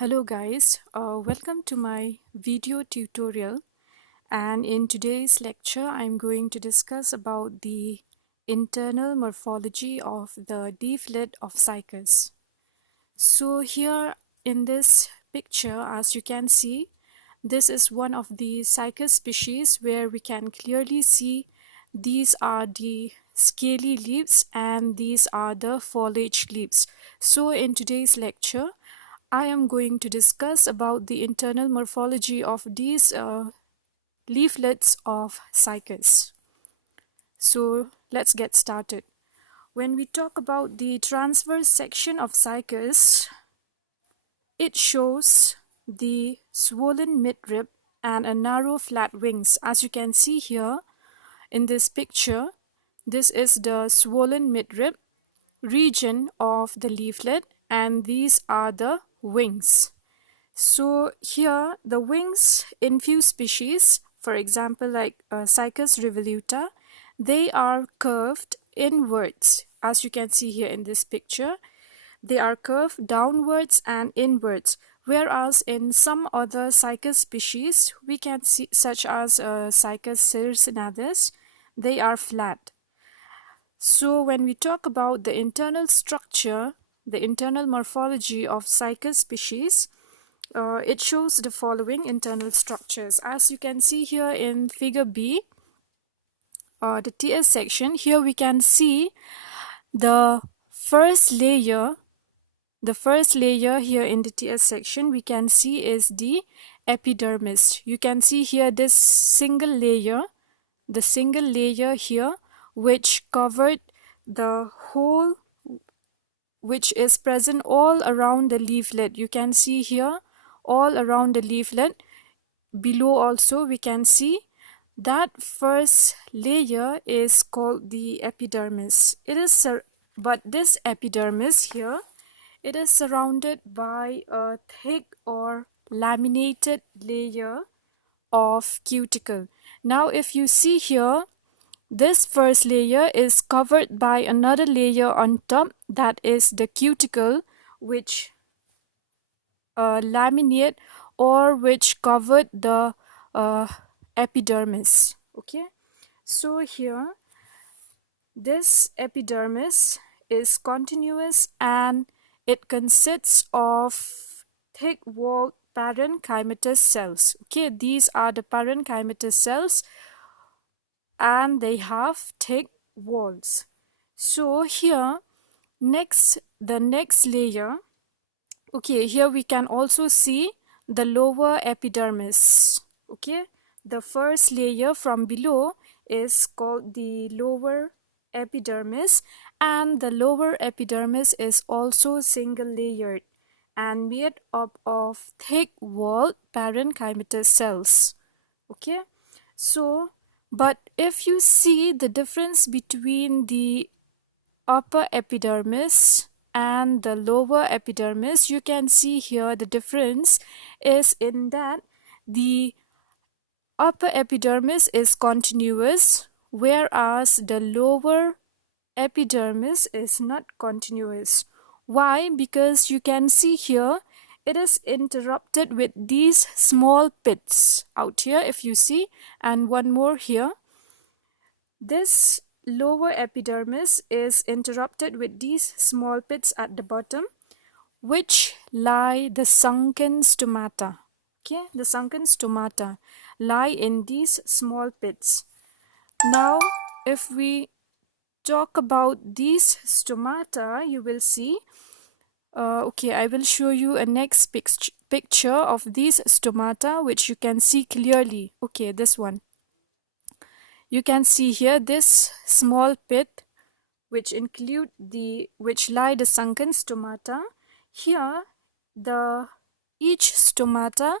Hello guys, welcome to my video tutorial, and in today's lecture I'm going to discuss about the internal morphology of the leaflet of Cycas. So here in this picture, as you can see, this is one of the Cycas species where we can clearly see these are the scaly leaves and these are the foliage leaves. So in today's lecture I am going to discuss about the internal morphology of these leaflets of Cycas. So let's get started. When we talk about the transverse section of Cycas, it shows the swollen midrib and a narrow flat wings. As you can see here in this picture, this is the swollen midrib region of the leaflet and these are the wings. So here the wings in few species, for example like Cycas revoluta, they are curved inwards. As you can see here in this picture, they are curved downwards and inwards, whereas in some other Cycas species we can see, such as Cycas circinnatus, they are flat. So when we talk about the internal structure, the internal morphology of Cycas species, it shows the following internal structures. As you can see here in figure B, the TS section, here we can see the first layer. The first layer here in the TS section we can see is the epidermis. You can see here this single layer, the single layer here, which covered the whole, which is present all around the leaflet. You can see here all around the leaflet. Below also we can see that first layer is called the epidermis. It is but this epidermis here, it is surrounded by a thick or laminated layer of cuticle. Now if you see here, this first layer is covered by another layer on top, that is the cuticle, which laminate or which covered the epidermis. Okay, so here this epidermis is continuous and it consists of thick-walled parenchymatous cells. Okay, these are the parenchymatous cells and they have thick walls. So here the next layer, okay, here we can also see the lower epidermis. Okay, the first layer from below is called the lower epidermis, and the lower epidermis is also single layered and made up of thick walled parenchymatous cells. Okay, so but if you see the difference between the upper epidermis and the lower epidermis, you can see here the difference is in that the upper epidermis is continuous, whereas the lower epidermis is not continuous. Why? Because you can see here it is interrupted with these small pits out here, if you see, and one more here. This lower epidermis is interrupted with these small pits at the bottom, which lie the sunken stomata. Okay, the sunken stomata lie in these small pits. Now if we talk about these stomata, you will see okay, I will show you a next picture of these stomata which you can see clearly. Okay, this one. You can see here this small pit which lie the sunken stomata. Here each stomata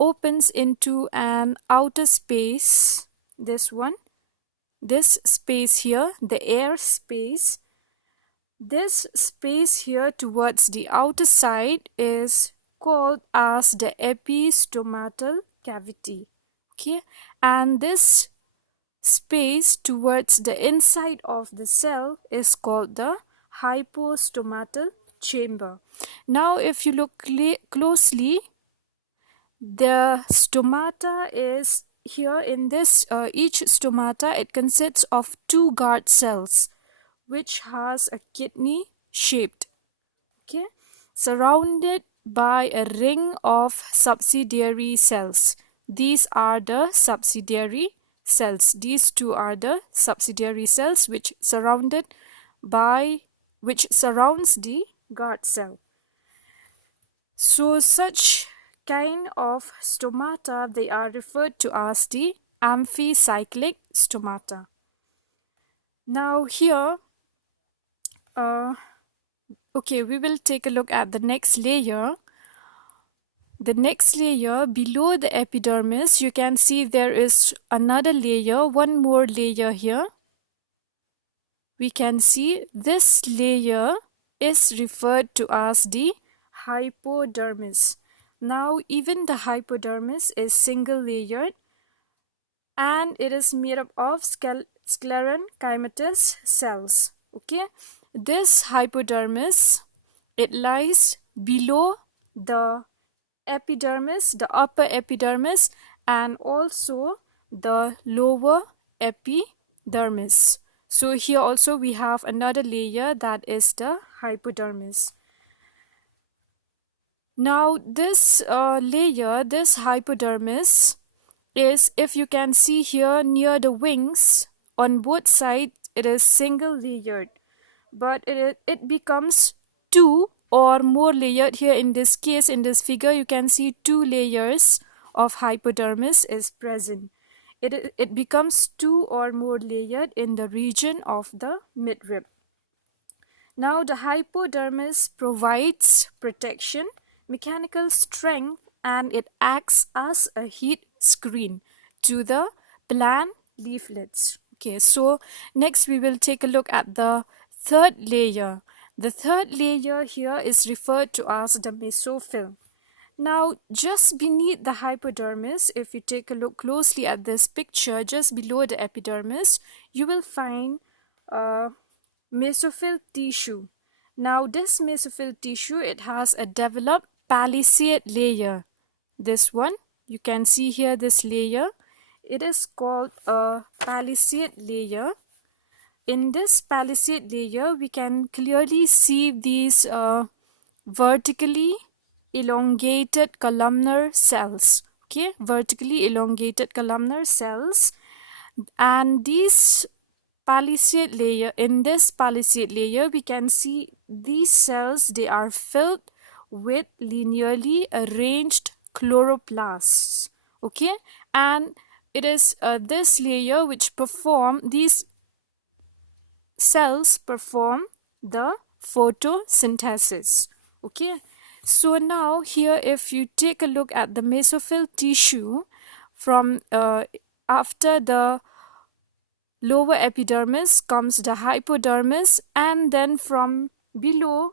opens into an outer space. This one, this space here, the air space. This space here towards the outer side is called as the Epi Stomatal Cavity. Okay, and this space towards the inside of the cell is called the Hypostomatal Chamber. Now if you look closely, the stomata is here in this each stomata, it consists of two guard cells which has a kidney shaped, okay, surrounded by a ring of subsidiary cells. These are the subsidiary cells. These two are the subsidiary cells which surrounds the guard cell. So such kind of stomata, they are referred to as the amphicyclic stomata. Now here, okay, we will take a look at the next layer. The next layer below the epidermis, you can see there is another layer, one more layer here. We can see this layer is referred to as the hypodermis. Now even the hypodermis is single layered and it is made up of sclerenchymatous cells. Okay, this hypodermis, it lies below the epidermis, the upper epidermis, and also the lower epidermis. So here also we have another layer, that is the hypodermis. Now this layer, this hypodermis, is, if you can see here near the wings on both sides, it is single layered, but it becomes two or more layered. Here in this case, in this figure, you can see two layers of hypodermis is present. It becomes two or more layered in the region of the midrib. Now the hypodermis provides protection, mechanical strength, and it acts as a heat screen to the plant leaflets. Okay, so next we will take a look at the third layer. The third layer here is referred to as the mesophyll. Now just beneath the hypodermis, if you take a look closely at this picture, just below the epidermis, you will find mesophyll tissue. Now this mesophyll tissue, it has a developed palisade layer. This one, you can see here this layer. It is called a palisade layer. In this palisade layer, we can clearly see these vertically elongated columnar cells. Okay, vertically elongated columnar cells, and these palisade layer, in this palisade layer, we can see these cells, they are filled with linearly arranged chloroplasts. Okay, and it is this layer which these cells perform the photosynthesis. Okay, so now here if you take a look at the mesophyll tissue, from after the lower epidermis comes the hypodermis, and then from below,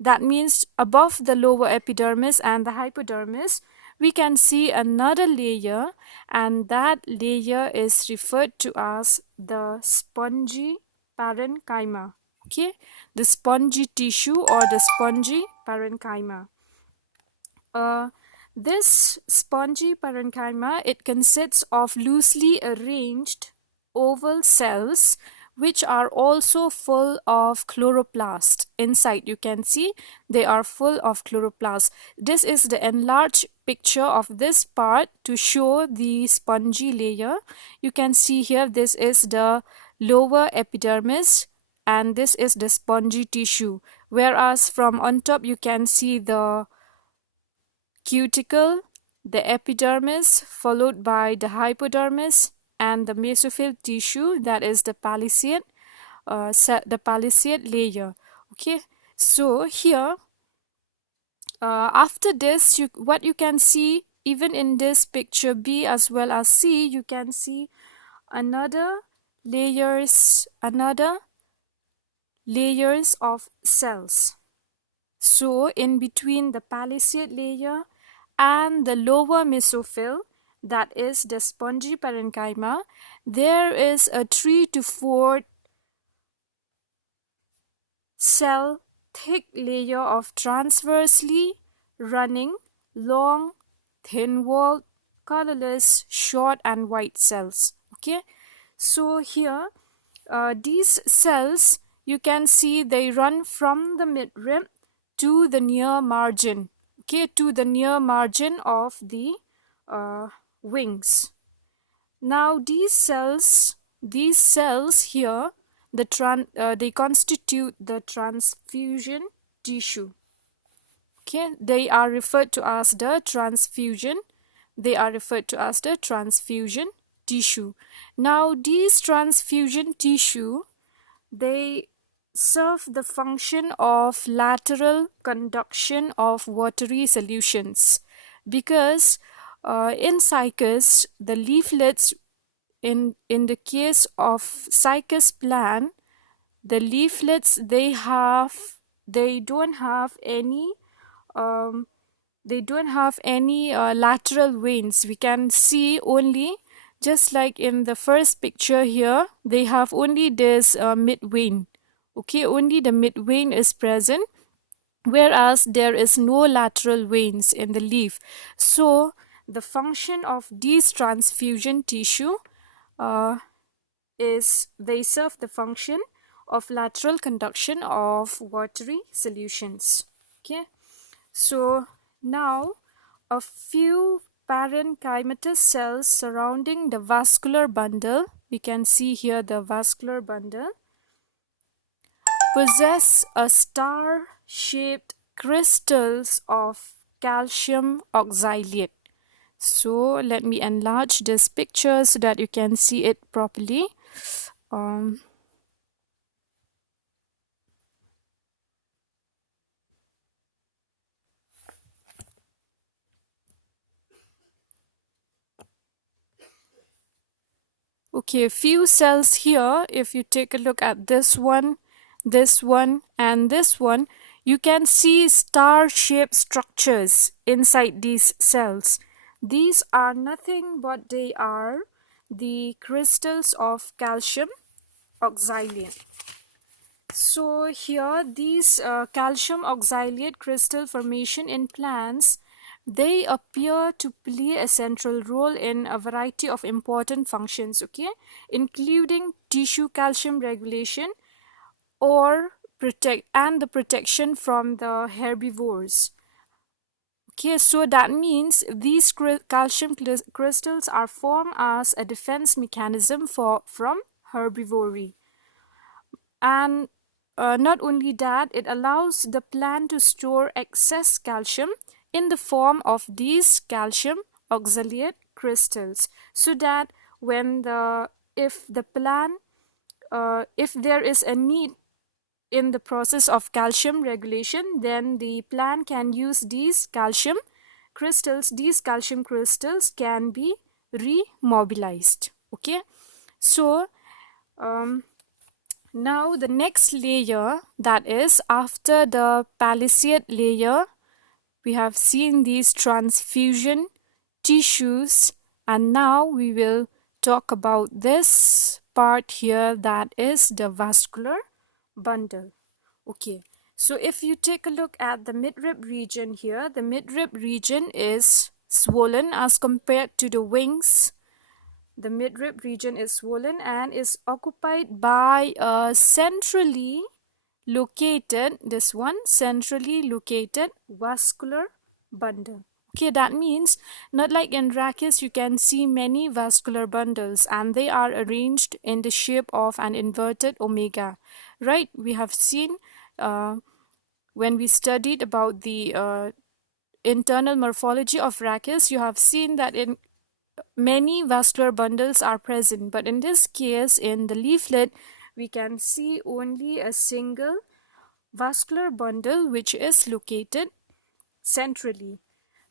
that means above the lower epidermis and the hypodermis, we can see another layer, and that layer is referred to as the spongy parenchyma. Okay, the spongy tissue or the spongy parenchyma. This spongy parenchyma, it consists of loosely arranged oval cells which are also full of chloroplast. Inside you can see they are full of chloroplast. This is the enlarged picture of this part to show the spongy layer. You can see here this is the lower epidermis and this is the spongy tissue, whereas from on top you can see the cuticle, the epidermis, followed by the hypodermis and the mesophyll tissue, that is the palisade layer. Okay, so here after this, what you can see, even in this picture B as well as C, you can see another layers of cells. So in between the palisade layer and the lower mesophyll, that is the spongy parenchyma, there is a 3 to 4 cell thick layer of transversely running, long, thin-walled, colorless, short and white cells. Okay, so here these cells, you can see they run from the midrib to the near margin, okay, to the near margin of the wings. Now these cells here, they constitute the transfusion tissue. Okay, they are referred to as the transfusion tissue. Now these transfusion tissue, they serve the function of lateral conduction of watery solutions, because in Cycas, the leaflets, in the case of Cycas plant, the leaflets, they don't have any um, lateral veins. We can see only, just like in the first picture here, they have only this mid vein. Okay, only the mid vein is present, whereas there is no lateral veins in the leaf. So the function of these transfusion tissue uh, is they serve the function of lateral conduction of watery solutions. Okay, so now a few parenchymatous cells surrounding the vascular bundle, we can see here the vascular bundle, possess a star-shaped crystals of calcium oxalate. So let me enlarge this picture so that you can see it properly. Um, okay, a few cells here, if you take a look at this one, and this one, you can see star-shaped structures inside these cells. These are nothing but they are the crystals of calcium oxalate. So here these calcium oxalate crystal formation in plants, they appear to play a central role in a variety of important functions, okay, including tissue calcium regulation or the protection from the herbivores. Okay, so that means these calcium crystals are formed as a defense mechanism from herbivory. And not only that, it allows the plant to store excess calcium in the form of these calcium oxalate crystals, so that when if the plant if there is a need in the process of calcium regulation, then the plant can use these calcium crystals. These calcium crystals can be remobilized. Okay, so now the next layer, that is after the palisade layer, we have seen these transfusion tissues, and now we will talk about this part here, that is the vascular bundle. Okay, so if you take a look at the midrib region here, the midrib region is swollen as compared to the wings. The midrib region is swollen and is occupied by a centrally located, centrally located vascular bundle. Okay, that means not like in Rachis, you can see many vascular bundles and they are arranged in the shape of an inverted omega, right? We have seen when we studied about the internal morphology of Rachis, you have seen that in many vascular bundles are present, but in this case, in the leaflet, we can see only a single vascular bundle which is located centrally.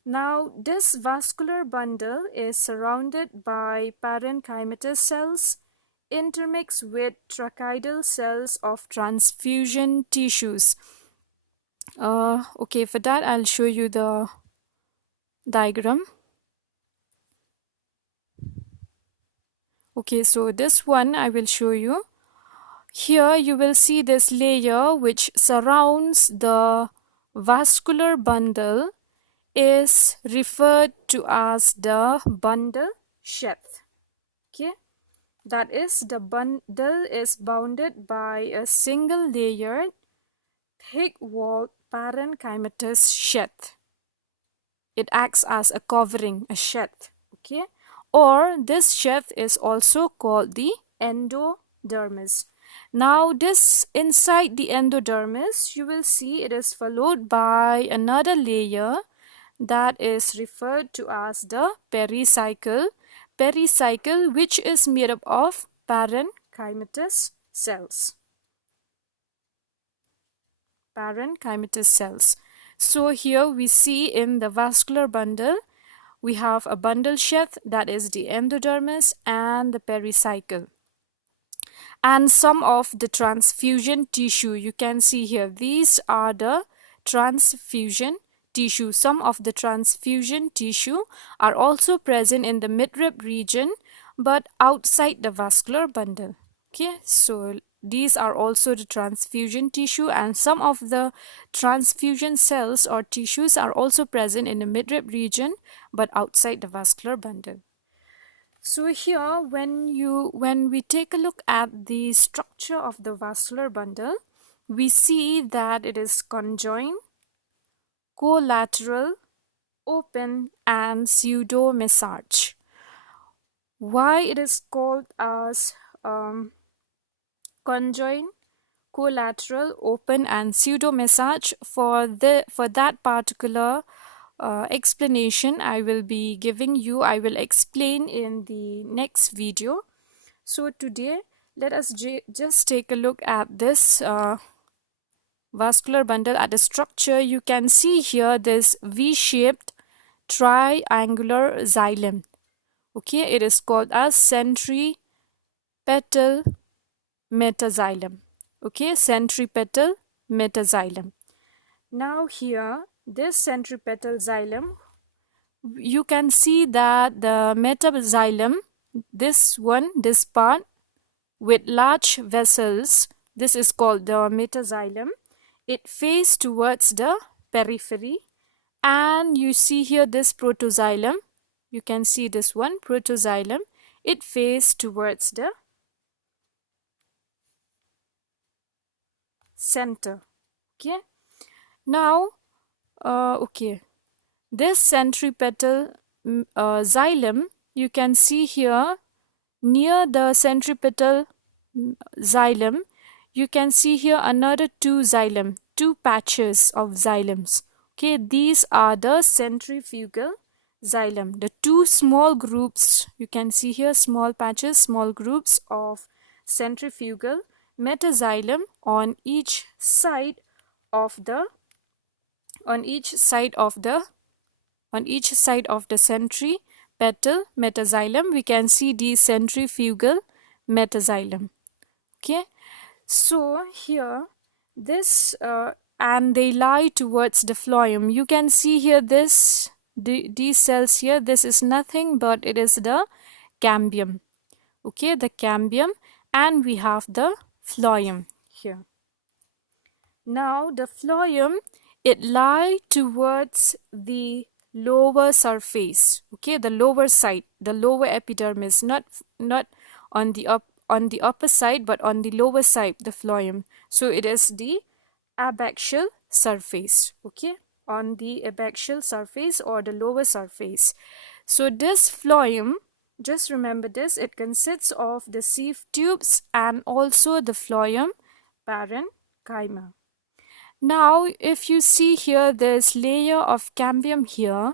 Now, this vascular bundle is surrounded by parenchymatous cells intermixed with tracheidal cells of transfusion tissues. Okay, for that I'll show you the diagram. Okay, so this one I will show you. here you will see this layer which surrounds the vascular bundle is referred to as the bundle sheath. Okay, that is, the bundle is bounded by a single layered thick-walled parenchymatous sheath. It acts as a covering, a sheath. Okay, or this sheath is also called the endodermis. Now this inside the endodermis, you will see it is followed by another layer that is referred to as the pericycle. Pericycle, which is made up of parenchymatous cells. Parenchymatous cells. So here we see in the vascular bundle, we have a bundle sheath, that is the endodermis, and the pericycle. And some of the transfusion tissue, you can see here, these are the transfusion tissue. Some of the transfusion tissue are also present in the midrib region but outside the vascular bundle. Okay, so these are also the transfusion tissue, and some of the transfusion cells or tissues are also present in the midrib region but outside the vascular bundle. So here when we take a look at the structure of the vascular bundle, we see that it is conjoined, collateral, open, and pseudo-mesarch. Why it is called as conjoined, collateral, open, and pseudo-mesarch? For that particular explanation I will be giving you, I will explain in the next video. So today let us just take a look at this vascular bundle, at the structure. You can see here this V-shaped triangular xylem. Okay, it is called as centripetal metaxylem. Okay, centripetal metaxylem. Now here, this centripetal xylem, you can see that the metaxylem, this part with large vessels, this is called the metaxylem. It faces towards the periphery, and you see here this protoxylem. You can see this one, protoxylem. It faces towards the center. Okay. Now, this centripetal xylem, you can see here near the centripetal xylem, you can see here another two patches of xylems. Okay, these are the centrifugal xylem. The two small groups, you can see here small patches, small groups of centrifugal metaxylem on each side of the centripetal metaxylem. We can see the centrifugal metaxylem. Okay, so here this and they lie towards the phloem. You can see here these cells here. This is nothing but it is the cambium. Okay, the cambium, and we have the phloem here. Now the phloem, it lie towards the lower surface. Okay, the lower side, the lower epidermis, not on the upper side, but on the lower side, the phloem. So it is the abaxial surface. Okay, on the abaxial surface or the lower surface. So this phloem, just remember this, it consists of the sieve tubes and also the phloem parenchyma. Now if you see here this layer of cambium here,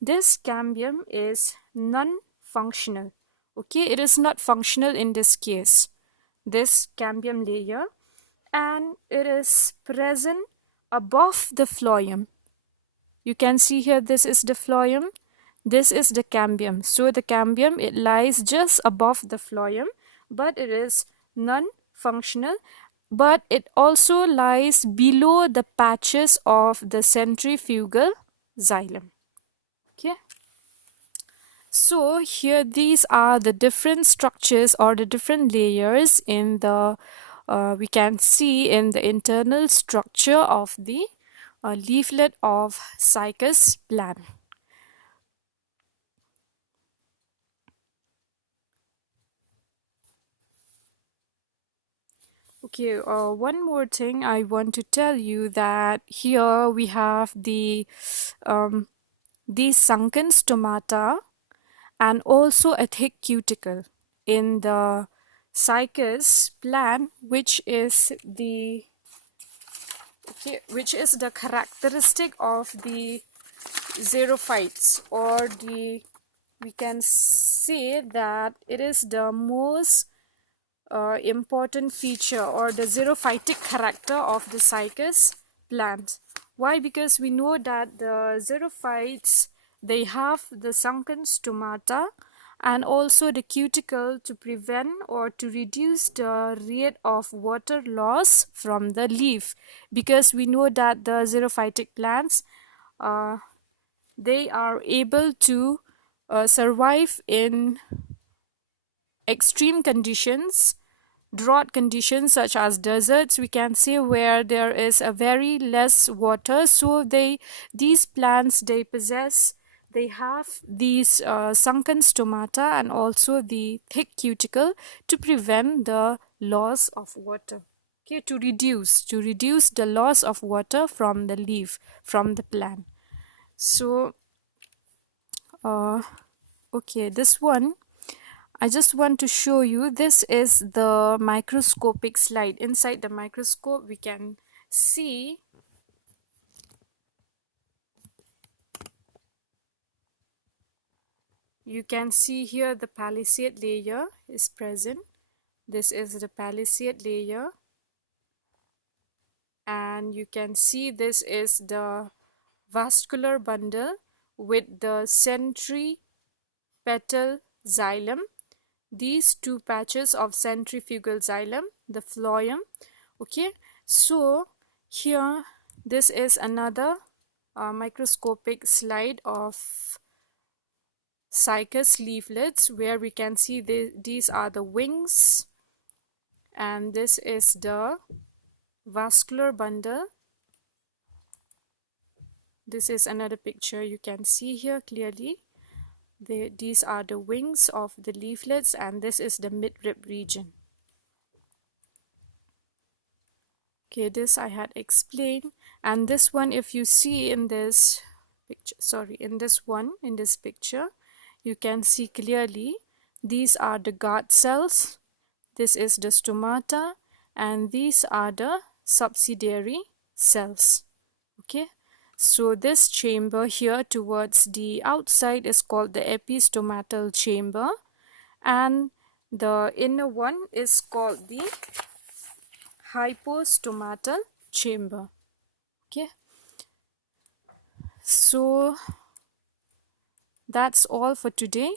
this cambium is non-functional. Okay, it is not functional in this case, this cambium layer, and it is present above the phloem. You can see here this is the phloem, this is the cambium. So the cambium, it lies just above the phloem, but it is non-functional, but it also lies below the patches of the centrifugal xylem. Okay, so here these are the different structures or the different layers in the we can see in the internal structure of the leaflet of Cycas plant. Okay, one more thing I want to tell you, that here we have um, the sunken stomata and also a thick cuticle in the Cycas plant, which is the characteristic of the xerophytes, or the we can say that it is the most important feature or the xerophytic character of the Cycas plant. Why? Because we know that the xerophytes, they have the sunken stomata and also the cuticle to prevent or to reduce the rate of water loss from the leaf, because we know that the xerophytic plants, uh, they are able to survive in extreme conditions, drought conditions such as deserts, we can say, where there is a very less water. So these plants, they have these sunken stomata and also the thick cuticle to prevent the loss of water. Okay, to reduce the loss of water from the leaf, from the plant. So okay, this one I just want to show you. This is the microscopic slide. Inside the microscope, we can see here the palisade layer is present. This is the palisade layer, and you can see this is the vascular bundle with the centripetal xylem. These two patches of centrifugal xylem, the phloem. Okay, so here this is another microscopic slide of Cycas leaflets, where we can see these are the wings, and this is the vascular bundle. This is another picture you can see here clearly. These are the wings of the leaflets, and this is the midrib region. Okay, this I had explained, and this one, if you see in this picture, in this picture, you can see clearly these are the guard cells, this is the stomata, and these are the subsidiary cells. Okay, so this chamber here towards the outside is called the Epi Stomatal Chamber, and the inner one is called the Hypostomatal Chamber. Okay, so that's all for today.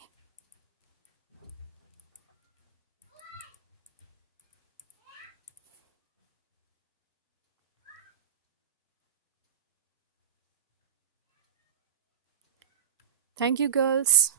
Thank you, girls.